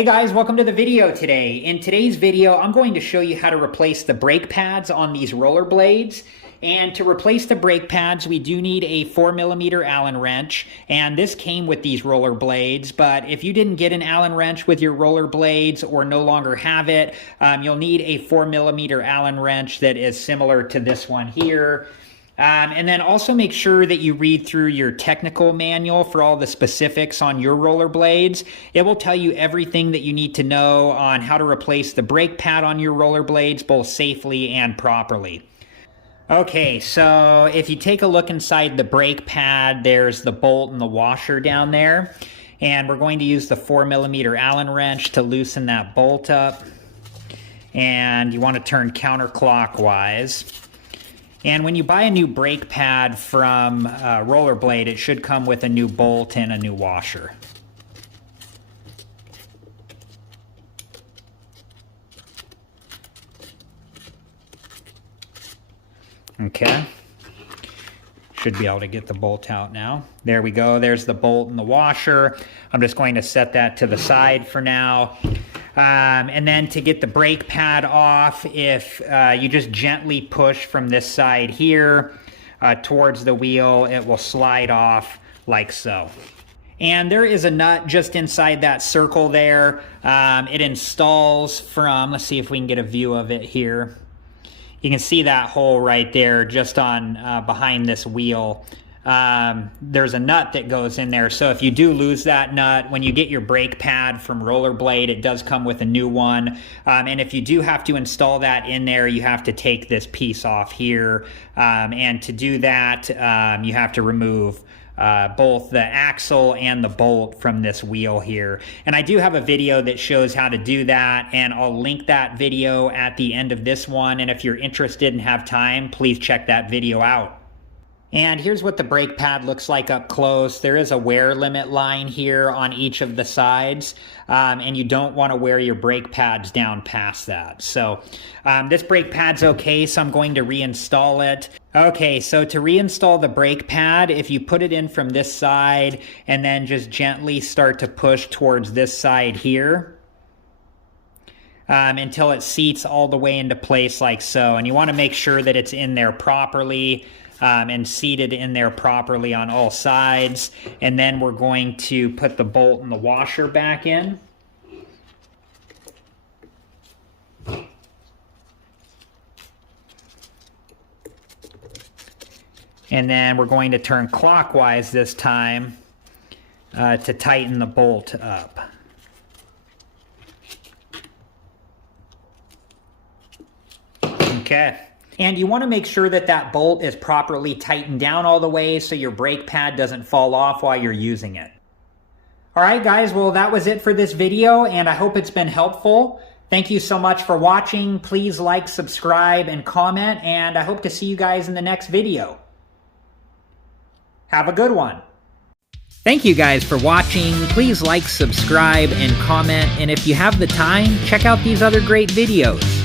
Hey guys, welcome to the video today. In today's video, I'm going to show you how to replace the brake pads on these rollerblades. And to replace the brake pads, we do need a 4mm Allen wrench. And this came with these rollerblades, but if you didn't get an Allen wrench with your rollerblades or no longer have it, you'll need a 4mm Allen wrench that is similar to this one here. And then also make sure that you read through your technical manual for all the specifics on your rollerblades. It will tell you everything that you need to know on how to replace the brake pad on your rollerblades, both safely and properly. Okay, so if you take a look inside the brake pad, there's the bolt and the washer down there. And we're going to use the 4mm Allen wrench to loosen that bolt up. And you want to turn counterclockwise. And when you buy a new brake pad from Rollerblade, it should come with a new bolt and a new washer. Okay. Should be able to get the bolt out now. There we go. There's the bolt and the washer. I'm just going to set that to the side for now. And then to get the brake pad off, if you just gently push from this side here towards the wheel, it will slide off like so. And there is a nut just inside that circle there. It installs from, let's see if we can get a view of it here. You can see that hole right there just on behind this wheel. There's a nut that goes in there, so if you do lose that nut, when you get your brake pad from Rollerblade, it does come with a new one. And if you do have to install that in there, you have to take this piece off here. And to do that, you have to remove both the axle and the bolt from this wheel here. And I do have a video that shows how to do that, and I'll link that video at the end of this one. And if you're interested and have time, please check that video out. And here's what the brake pad looks like up close. There is a wear limit line here on each of the sides, and you don't want to wear your brake pads down past that. So this brake pad's okay, so I'm going to reinstall it. Okay, so to reinstall the brake pad, if you put it in from this side and then just gently start to push towards this side here, until it seats all the way into place like so. And you want to make sure that it's in there properly. And seated in there properly on all sides. And then we're going to put the bolt and the washer back in. And then we're going to turn clockwise this time to tighten the bolt up. Okay. And you want to make sure that that bolt is properly tightened down all the way so your brake pad doesn't fall off while you're using it. Alright guys, well that was it for this video, and I hope it's been helpful. Thank you so much for watching. Please like, subscribe, and comment, and I hope to see you guys in the next video. Have a good one. Thank you guys for watching. Please like, subscribe, and comment, and if you have the time, check out these other great videos.